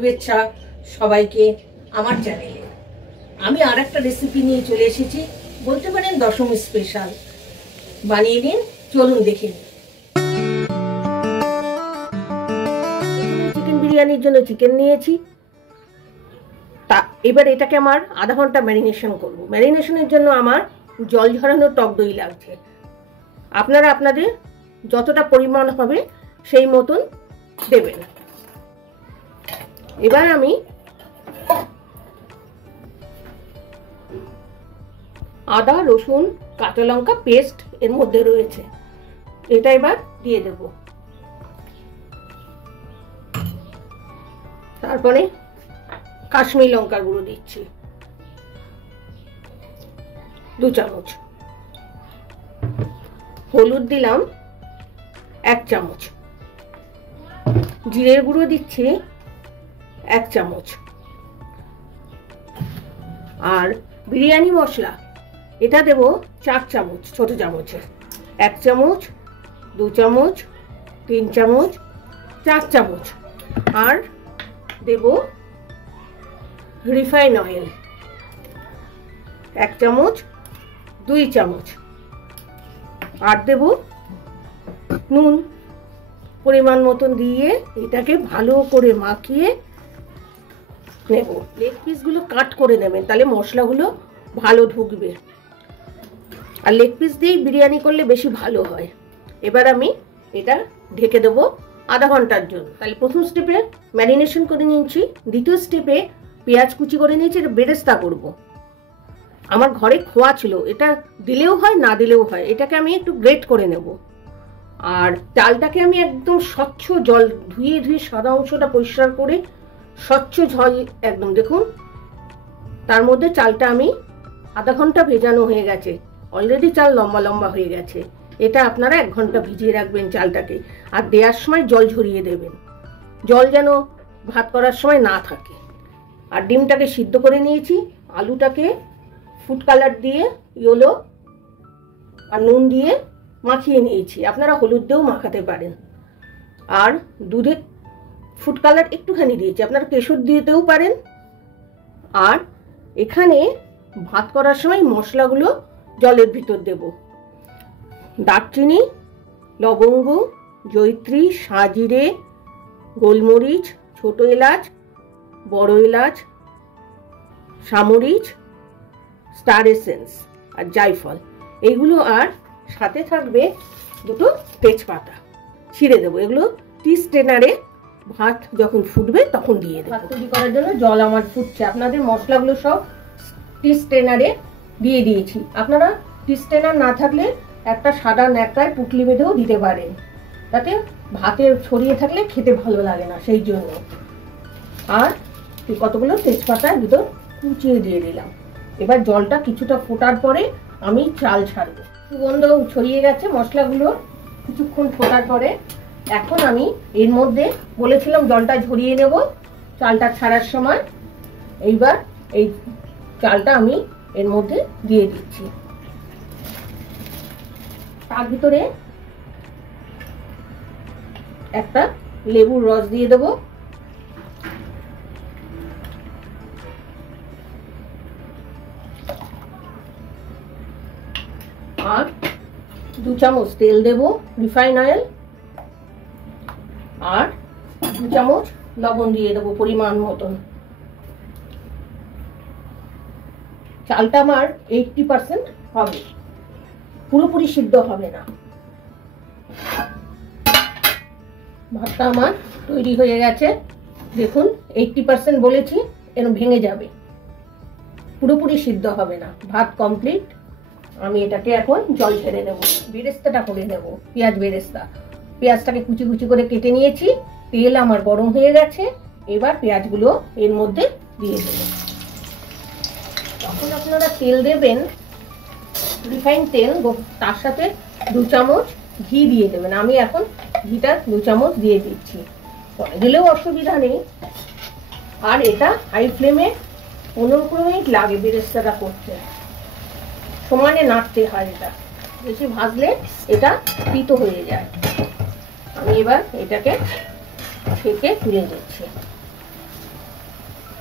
শুভেচ্ছা সবাইকে আমার চ্যানেলে। আমি আর একটা রেসিপি নিয়ে চলে এসেছি, বলতে পারেন দশমী স্পেশাল। বানিয়ে নিন, চলুন দেখে নিন। চিকেন বিরিয়ানির জন্য চিকেন নিয়েছি। তা এবার এটাকে আমার আধা ঘন্টা ম্যারিনেশন করব। ম্যারিনেশনের জন্য আমার জল ঝরানো টক দই লাগছে। আপনারা আপনাদের যতটা পরিমাণ হবে সেই মতন দেবেন। এবার আমি আদা রসুন কাঁচা লঙ্কা পেস্ট এর মধ্যে রয়েছে, এটা এবার দিয়ে দেব। তারপরে কাশ্মীরি লঙ্কার গুঁড়ো দিচ্ছি 2 চামচ, হলুদ দিলাম 1 চামচ, জিরের গুঁড়ো দিচ্ছি 1 চামচ, আর বিরিয়ানি মশলা এটা দেব 4 চামচ ছোট চামচের। 1 চামচ, 2 চামচ, 3 চামচ, 4 চামচ, আর দেব রিফাইন অয়েল 1 চামচ, 2 চামচ, আর দেব নুন পরিমাণ মতন দিয়ে এটাকে ভালো করে মাখিয়ে নেব। লেগ পিসগুলো কাট করে নেবেন, তাহলে মশলাগুলো ভালো ঢুকবে, আর লেগ পিস দিয়েই বিরিয়ানি করলে বেশি ভালো হয়। এবার আমি এটা ঢেকে দেবো আধা ঘন্টার জন্য। তাহলে প্রথম স্টেপে ম্যারিনেশন করে নিয়েছি, দ্বিতীয় স্টেপে পেঁয়াজ কুচি করে নিয়েছি, এটা বেরেস্তা করব। আমার ঘরে খোয়া ছিল, এটা দিলেও হয় না দিলেও হয়, এটাকে আমি একটু গ্রেট করে নেব। আর চালটাকে আমি একদম স্বচ্ছ জল ধুয়ে সাদা অংশটা পরিষ্কার করে স্বচ্ছ জল একদম দেখুন, তার মধ্যে চালটা আমি আধা ঘন্টা ভেজানো হয়ে গেছে। অলরেডি চাল লম্বা লম্বা হয়ে গেছে। এটা আপনারা 1 ঘন্টা ভিজিয়ে রাখবেন চালটাকে, আর দেওয়ার সময় জল ঝরিয়ে দেবেন, জল যেন ভাত করার সময় না থাকে। আর ডিমটাকে সিদ্ধ করে নিয়েছি, আলুটাকে ফুড কালার দিয়ে ইয়েলো আর নুন দিয়ে মাখিয়ে নিয়েছি, আপনারা হলুদ দিয়েও মাখাতে পারেন। আর দুধে ফুড কালার একটুখানি দিয়েছি, আপনারা কেশর দিতেও পারেন। আর এখানে ভাত করার সময় মশলাগুলো জলের ভিতর দেব। দারচিনি, লবঙ্গ, জয়িত্রী, সাজিরে, গোলমরিচ, ছোট এলাচ, বড় এলাচ, সামরিচ, স্টার এসেন্স আর জায়ফল এইগুলো, আর সাথে থাকবে 2টো তেজপাতা ছিঁড়ে দেবো। এগুলো টি স্ট্রেনারে ভাত যখন ফুটবে তখন দিয়ে দেবো। ভাত তৈরি করার জন্য জল আমার ফুটছে, আপনাদের মশলাগুলো সব টি স্ট্রেনারে দিয়ে দিয়েছি। আপনারা টি স্ট্রেনার না থাকলে একটা সাদা ন্যাকড়ায় পুটলি বেঁধেও দিতে পারেন, তাতে ভাতে ছড়িয়ে থাকলে খেতে ভালো লাগে না, সেই জন্য। আর কতগুলো তেজপাতা ভিতর কুচিয়ে দিয়ে দিলাম। এবার জলটা কিছুটা ফোটার পরে আমি চাল ছাড়বো। সুগন্ধ ছড়িয়ে গেছে মশলাগুলো কিছুক্ষণ ফোটার পরে। এখন আমি এর মধ্যে বলেছিলাম জলটা ঝরিয়ে নেব চালটা ছাড়ার সময়। এইবার এই চালটা আমি এর মধ্যে দিয়ে দিচ্ছি। তার ভিতরে একটা লেবুর রস দিয়ে দেব, আর 2 চামচ তেল দেব রিফাইন অয়েল, আর 2 চামচ লবণ দিয়ে দেবো পরিমাণ মতন। চালটা আমার 80% হবে, পুরোপুরি সিদ্ধ হবে না। ভাতটা আমার তৈরি হয়ে গেছে, দেখুন 80% বলেছি, এর ভেঙে যাবে, পুরোপুরি সিদ্ধ হবে না। ভাত কমপ্লিট। আমি এটাকে এখন জল ছেড়ে নেব, বেরেস্তাটা করে নেব, পেঁয়াজ বেরেস্তা। পেঁয়াজটাকে কুচি কুচি করে কেটে নিয়েছি, তেল আমার গরম হয়ে গেছে। এবার পেঁয়াজগুলো এর মধ্যে দিয়ে দেব। যখন আপনারা তেল দেবেন রিফাইন তেল, তার সাথে 2 চামচ ঘি দিয়ে দেবেন। আমি এখন ঘিটা 2 চামচ দিয়ে দিচ্ছি, পরে দিলেও অসুবিধা নেই। আর এটা হাই ফ্লেমে 15 মিনিট লাগে বেরেস্তাটা করতে, সমানে নাড়তে হয়। এটা বেশি ভাজলে এটা তিতো হয়ে যায়। আমি এবার এটাকে ছেঁকে তুলে দিচ্ছি।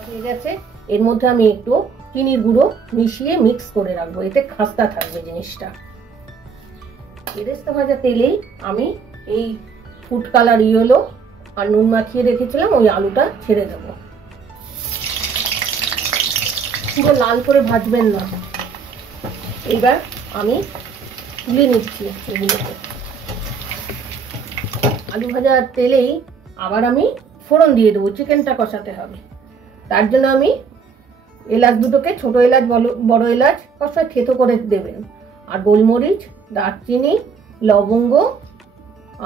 হয়ে গেছে। এর মধ্যে আমি একটু চিনির গুঁড়ো মিশিয়ে মিক্স করে রাখবো, এতে খাস্তা থাকবে জিনিসটা। বেরেস্তা ভাজা তেলেই আমি এই ফুড কালার ইয়েলো আর নুন মাখিয়ে রেখেছিলাম ওই আলুটা ছেড়ে দেব। পুরো লাল করে ভাজবেন না। এবার আমি তুলে নিচ্ছি এগুলোকে। আলু ভাজার তেলেই আবার আমি ফোড়ন দিয়ে দেবো, চিকেনটা কষাতে হবে। তার জন্য আমি এলাচ দুটোকে, ছোট এলাচ বড় এলাচ কষায় থেতো করে দেবেন, আর গোলমরিচ, দারচিনি, লবঙ্গ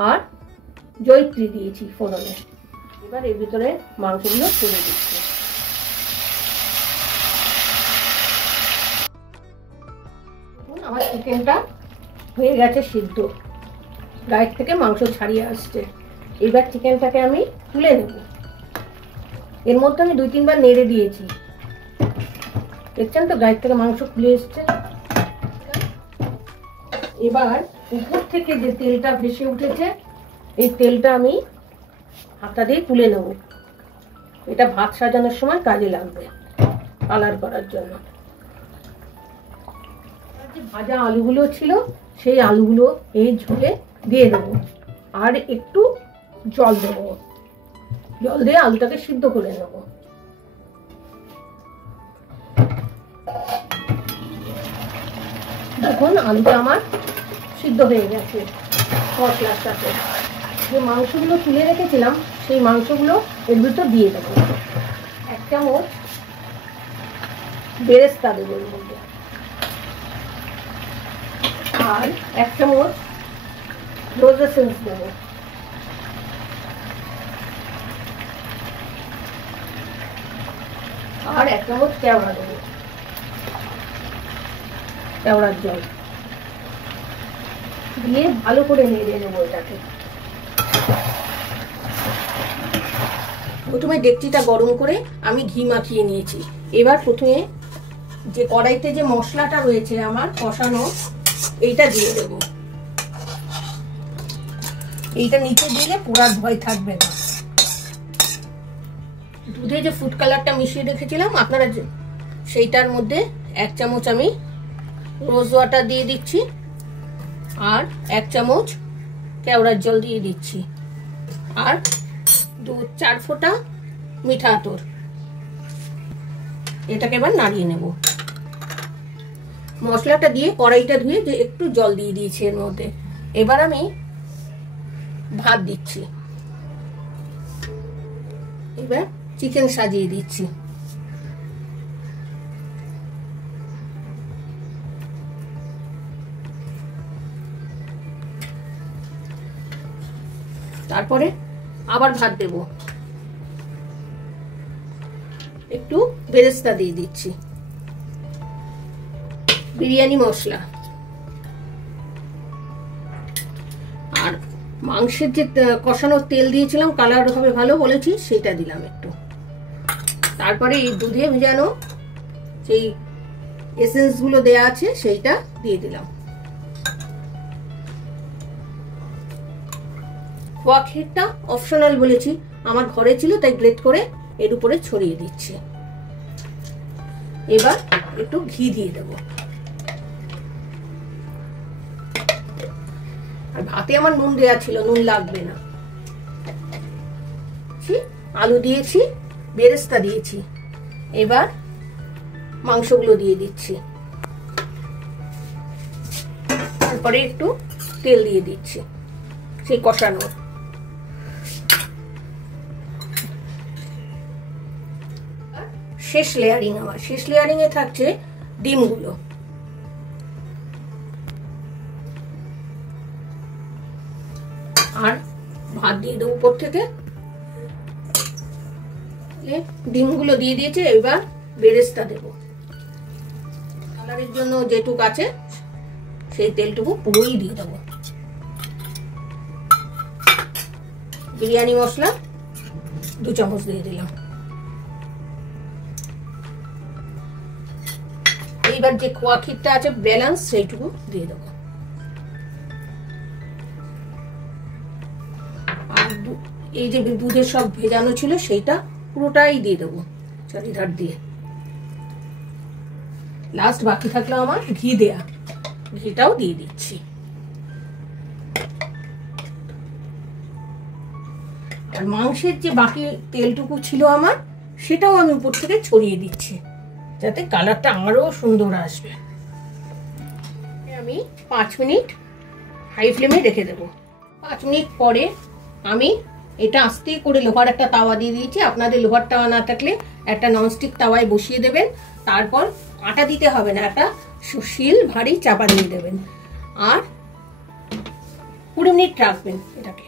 আর জয়িত্রী দিয়েছি ফোড়নে। এবার এর ভিতরে মাংসগুলো ছেড়ে দিচ্ছি। আমার চিকেনটা হয়ে গেছে সিদ্ধ, গায়ের থেকে মাংস ছাড়িয়ে আসছে। এবার চিকেনটাকে আমি তুলে নেব। এর মধ্যে আমি 2-3 বার নেড়ে দিয়েছি, দেখছেন তো গায়ের থেকে মাংস খুলে এসছে। এবার উপর থেকে যে তেলটা ভেসে উঠেছে এই তেলটা আমি হাতা দিয়ে তুলে নেব। এটা ভাত সাজানোর সময় কাজে লাগবে কালার করার জন্য। যে ভাজা আলুগুলো ছিল সেই আলুগুলো এই ঝোলে দিয়ে দেবো, আর একটু জল দেবো। জল দিয়ে আলুটাকে সিদ্ধ করে নেব। দেখুন আলুটা আমার সিদ্ধ হয়ে গেছে। মশলার সাথে যে মাংসগুলো তুলে রেখেছিলাম সেই মাংসগুলো এর ভিতর দিয়ে দেবো। 1 চামচ বেরেস্তা দেবো এর মধ্যে, আর 1 চামচ রোজ এসেন্স দেবো, আর 1 চামচ কেওড়া দেবো, কেওড়ার জল দিয়ে ভালো করে নেড়ে নেবো এটাকে। প্রথমে ডেকচিটা গরম করে আমি ঘি মাখিয়ে নিয়েছি। এবার প্রথমে যে কড়াইতে যে মশলাটা রয়েছে আমার কষানো, এইটা দিয়ে দেব। এইটা নিচে দিলে পোড়ার ভয় থাকবে না। দুধে যে ফুড কালারটা মিশিয়ে রেখেছিলাম আপনারা, সেইটার মধ্যে 1 চামচ আমি রোজ ওয়াটার দিয়ে দিচ্ছি, আর 1 চামচ কেওড়ার জল দিয়ে দিচ্ছি, আর 2-4 ফোঁটা মিঠা আতর। এটাকে এবার নাড়িয়ে নেব। মশলাটা দিয়ে কড়াইটা ধুয়ে যে একটু জল দিয়ে দিয়েছি এর মধ্যে। এবার আমি ভাত দিচ্ছি। এবার চিকেন সাজিয়ে দিচ্ছি। তারপরে আবার ভাত দেব। একটু বেরেস্তা দিয়ে দিচ্ছি, বিরিয়ানি মশলা, আর মাংসের যে কষানোর তেল দিয়েছিলাম কালার হবে ভালো বলেছি, সেটা দিলাম একটু। তারপরে এই দুধে ভেজানো সেই এসেন্স গুলো দেয়া আছে সেইটা দিয়ে দিলাম। খোয়া ক্ষীরটা অপশনাল বলেছি, আমার ঘরে ছিল তাই গ্রেট করে এর উপরে ছড়িয়ে দিচ্ছি। এবার একটু ঘি দিয়ে দেব। আর ভাতে আমার নুন দেওয়া ছিল, নুন লাগবে না। আলু দিয়েছি, বেরেস্তা দিয়েছি, এবার মাংসগুলো দিয়ে দিচ্ছি। তারপরে একটু তেল দিয়ে দিচ্ছি সেই কষানো। শেষ লেয়ারিং, আমার শেষ লেয়ারিং এ থাকছে ডিমগুলো। আর ভাত দিয়ে দেবো উপর থেকে। ডিমগুলো দিয়ে দিয়েছে, এবার বেরেস্তা দেব। কালারের জন্য যেটুক আছে সেই তেলটুকু পুরোই দিয়ে দেবো। বিরিয়ানি মশলা 2 চামচ দিয়ে দিলাম। এইবার যে খোয়া ক্ষীরটা আছে ব্যালেন্স, সেইটুকু দিয়ে দেবো। আর এই যে দুধের সব ভেজানো ছিল সেইটা পুরোটাই দিয়ে দেবো চারিধার দিয়ে। লাস্ট বাকি থাকলো আমার ঘি দেয়া, ঘিটাও দিয়ে দিচ্ছি। আর মাংসের যে বাকি তেলটুকু ছিল আমার, সেটাও আমি উপর থেকে ছড়িয়ে দিচ্ছি, যাতে কালারটা আরো সুন্দর আসবে। আমি 5 মিনিট হাই ফ্লেমে রেখে দেব। 5 মিনিট পরে আমি এটা আস্তে করে লোহার একটা তাওয়া দিয়ে দিয়েছি। আপনাদের লোহার তাওয়া না থাকলে একটা ননস্টিক তাওয়ায় বসিয়ে দেবেন। তারপর আটা দিতে হবে না, একটা শিল ভারী চাপা দিয়ে দেবেন আর 20 মিনিট রাখবেন এটাকে।